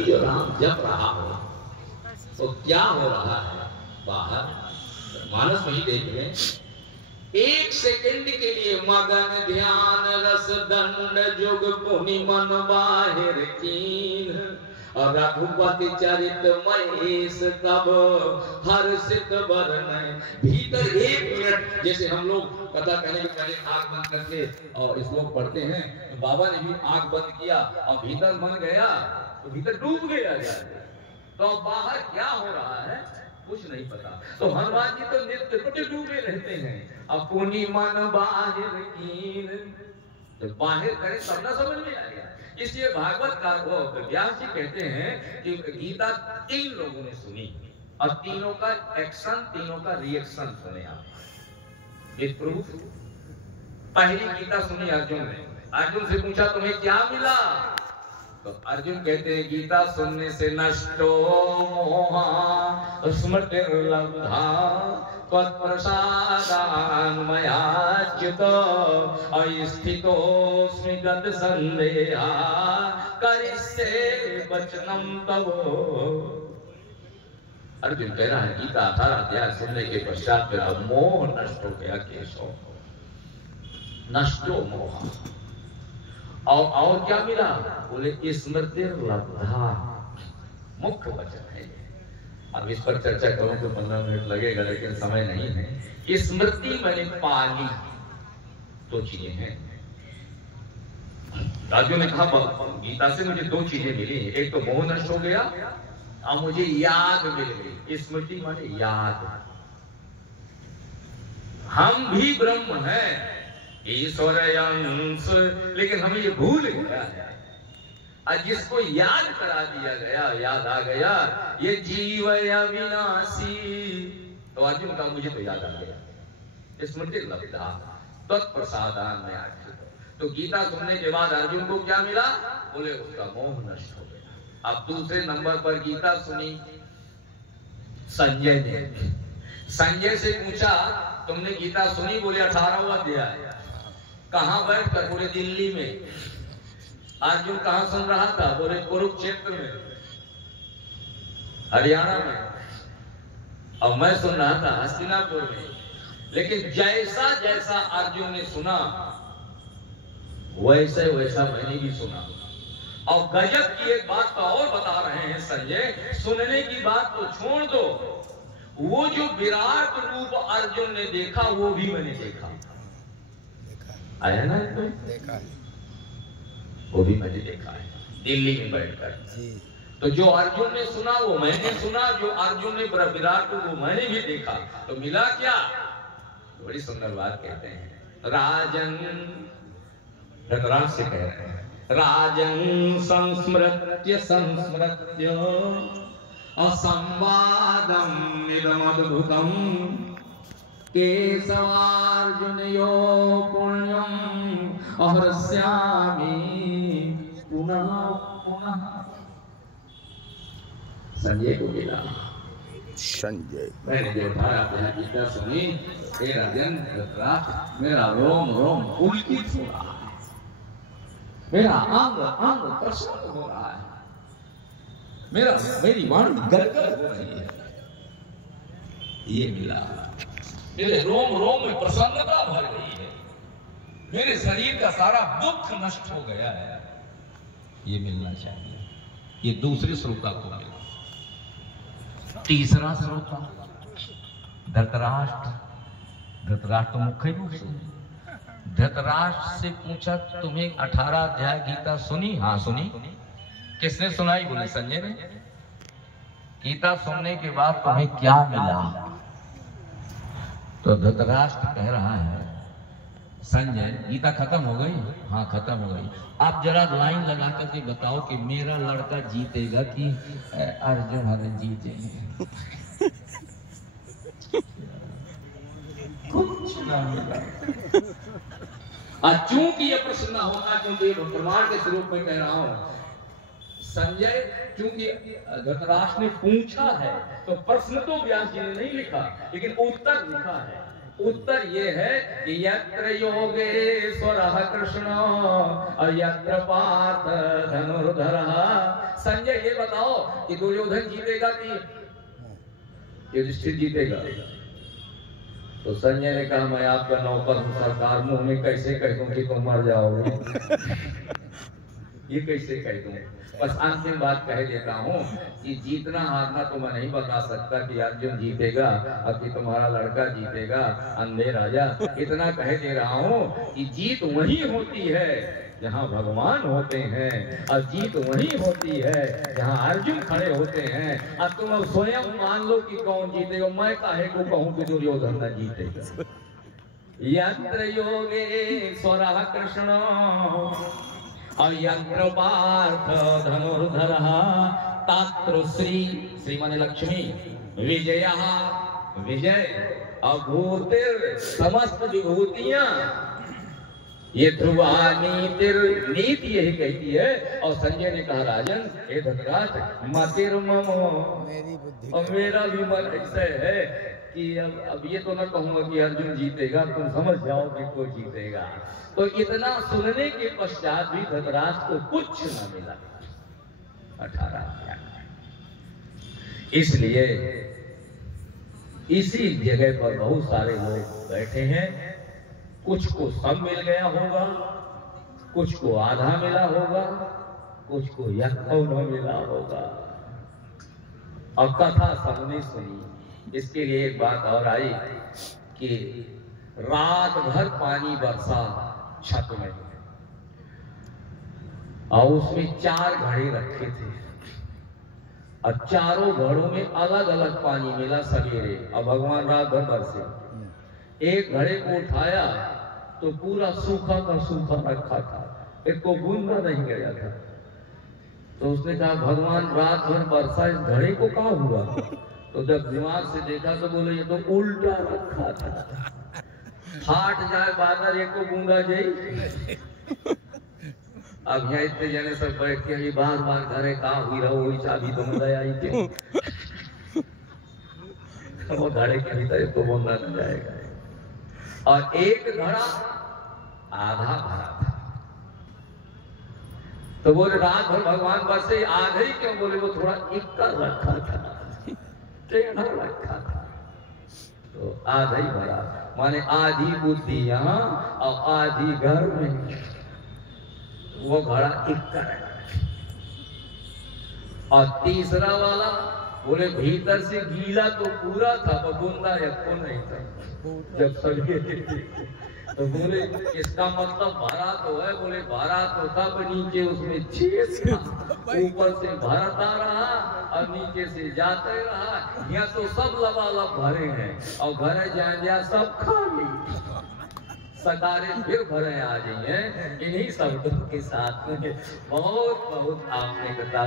तो जो राम जप रहा हो तो क्या हो रहा है बाहर मानस में ही देख लें। 1 सेकंड के लिए मगन ध्यान रस दंड जुग पुनि मन बाहिर कीन, और रघुपति चरित महेश तब हर्षित वरन। भीतर 1 मिनट, जैसे हम लोग कथा कहने के पहले आंख बंद करके और श्लोक पढ़ते हैं, तो बाबा ने भी आंख बंद किया और भीतर मन गया तो भीतर डूब गया जाए। तो बाहर क्या हो रहा है कुछ नहीं पता। तो हनुमान जी तो नित्य कुछ डूबे रहते हैं। अपनी मन बाहिर कीन, जब बाहर करें तब ना समझ में आएगा। इसलिए भागवत का वो व्यास जी कहते हैं कि गीता 3 लोगों ने सुनी और तीनों का एक्शन, तीनों का रिएक्शन सुने आप। ये प्रूफ। पहली गीता सुनी अर्जुन ने। अर्जुन से पूछा तुम्हें क्या मिला? तो अर्जुन कहते हैं गीता सुनने से नष्टो मोहा स्मृतिर्लब्धा त्वत्प्रसादान् मयाच्युत अस्थितोऽस्मि गत संदेहा करिष्ये वचनं तव। अर्जुन कह रहा है गीता 18 अध्याय सुनने के पश्चात मेरा मोह नष्ट हो गया केशव। नष्टो मोह। और क्या मिला? बोले स्मृति लब्धा। मुख्य वचन है। अब इस पर चर्चा करूं तो 15 मिनट लगेगा, लेकिन समय नहीं है। स्मृति मैंने पाली 2 चीजें हैं। राजू ने कहा गीता से मुझे 2 चीजें मिली। एक तो मोह नष्ट हो गया और मुझे याद मिल गई। स्मृति माने याद। हम भी ब्रह्म हैं, ईश्वर अंश, लेकिन हमें ये भूल गया है। और जिसको याद करा दिया गया, याद आ गया, ये जीव अविनाशी। तो अर्जुन का मुझे तो याद आ गया। स्मृति लब्धा तत्प्रसादान् मयाच्युत। तो गीता सुनने के बाद अर्जुन को क्या मिला? बोले उसका मोह नष्ट हो गया। अब दूसरे नंबर पर गीता सुनी संजय ने। संजय से पूछा तुमने गीता सुनी? बोले 18वां अध्याय। कहां बैठ कर? बोले दिल्ली में। अर्जुन कहां सुन रहा था? बोले कुरुक्षेत्र में, हरियाणा में। और मैं सुन रहा था हस्तिनापुर में। लेकिन जैसा जैसा अर्जुन ने सुना वैसे वैसा मैंने भी सुना। और गजब की एक बात तो और बता रहे हैं संजय, सुनने की बात तो छोड़ दो, वो जो विराट रूप अर्जुन ने देखा वो भी मैंने देखा। आया ना? देखा है। वो भी मैंने देखा है दिल्ली में बैठकर। तो जो अर्जुन ने सुना वो मैंने सुना, जो अर्जुन ने विराट को वो मैंने भी देखा। तो मिला क्या? तो बड़ी सुंदर बात कहते हैं। राजन, धृतराष्ट्र से कहते हैं, राजन संस्मृत्य संस्मृत्य असंवादम निदमद्भुतम केशवार्जुनयो पुण्यम अहर्ष्यामि पुनः पुनः। संजय को मिला। संजय मैंने जो 18 अध्याय गीता सुनी, मेरा रोम रोम पुलकित हो रहा है, मेरा अंग अंग प्रसन्न हो रहा है, मेरी वाणी गदगद हो रही है। ये मिला। मेरे रोम रोम में प्रसन्नता भर गई है। मेरे शरीर का सारा दुख नष्ट हो गया है। ये मिलना चाहिए। ये दूसरे श्रोता को मिला। तीसरा श्रोता धृतराष्ट्र। धृतराष्ट्र मुख्य रूप से धृतराष्ट्र से पूछा तुम्हें 18 अध्याय गीता सुनी? हाँ सुनी। किसने सुनाई? बोले संजय ने। गीता सुनने के बाद तुम्हें क्या मिला? तो धृतराष्ट्र कह रहा है संजय गीता खत्म हो गई? हाँ खत्म हो गई। आप जरा लाइन लगा करके बताओ कि मेरा लड़का जीतेगा कि अर्जुन हमें जीतेंगे? कुछ ना मिला। चूंकि ये प्रश्न होगा, क्योंकि प्रमाण के स्वरूप में कह रहा हूं संजय, क्योंकि धृतराष्ट्र ने पूछा है तो प्रश्न तो व्यास जी ने नहीं लिखा, लेकिन उत्तर लिखा है। उत्तर ये है कि यत्र योगेश्वरः कृष्ण और यत्र पार्थ धनुर्धरः। संजय ये बताओ कि दुर्योधन जीतेगा कि युधिष्ठिर जीतेगा? तो संजय ने कहा मैं आपका नौकर हूं सरकार, मुंह में कैसे कह दूं कि तुम मर जाओगे? ये कैसे कह दूं? बस अंतिम बात कह देता हूँ कि जीतना हारना तो मैं नहीं बता सकता कि अर्जुन जीतेगा और कि तुम्हारा लड़का जीतेगा अंधे राजा। इतना कह दे रहा हूँ कि जीत वही होती है जहाँ भगवान होते हैं, और जीत वही होती है जहाँ अर्जुन खड़े होते हैं। और तुम अब स्वयं मान लो कि कौन जीतेगा। मैं काहे को कहूँ कि दुर्योधन न जीतेगा। यत्र योगेश्वरः कृष्ण और यत्र पार्थ धनुर्धरः तत्र श्री माने लक्ष्मी विजयः विजय अभूतिर समस्त विभूतियां ये ध्रुवा नीति यही कहती है। और संजय ने कहा राजन हे धृतराष्ट्र मतिर्मम, और मेरा भी मन ऐसा है कि अब ये तो ना कहूंगा कि अर्जुन जीतेगा, तुम समझ जाओ कि कोई जीतेगा। तो इतना सुनने के पश्चात भी धृतराष्ट्र को कुछ न मिला। 18 इसलिए इसी जगह पर बहुत सारे लोग बैठे हैं। कुछ को सब मिल गया होगा, कुछ को आधा मिला होगा, कुछ को यह न मिला होगा। और कथा सबने सुनी। इसके लिए एक बात और आई कि रात भर पानी बरसा छत में, और उसमें 4 घड़े रखे थे, और चारों घड़ों में अलग अलग पानी मिला सवेरे। और भगवान रात भर बरसे। एक घड़े को उठाया तो पूरा सूखा का सूखा रखा था, एक को बूंदा नहीं गया था। तो उसने कहा भगवान रात भर बरसा, इस घड़े को क्या हुआ? तो जब दिमाग से देखा तो बोले ये तो उल्टा रखा था, फाट जाए बादल एक को बूंदा जाए। अब यहाँ इतने जने सब बैठ के बार बार घरे कहा हुई रहो, वही चाबी तो मुझे आई थी। वो घड़े के भीतर तो बूंदा न जाएगा। और एक घड़ा आधा भरा था। तो बोले रात भर भगवान बरसे, आधे ही क्यों? बोले वो थोड़ा इक्का रखा था, टेढ़ा रखा था, तो आधा ही भरा। माने आधी बुद्धि यहाँ और आधी घर में। वो घड़ा इक्का रखा। और तीसरा वाला बोले भीतर से गीला तो पूरा था, पर बूंदा एक को नहीं था। जब सभी तो बोले इसका मतलब भरा तो है। बोले भरा तो था, पर नीचे उसमें छेद था, ऊपर से भरता रहा और नीचे से जाते रहा। यहाँ तो सब लबालब भरे हैं, और घरे जा सब खाली, सदारे फिर भरे आ जाइए। इन्हीं शब्दों के साथ में बहुत बहुत आपने कथा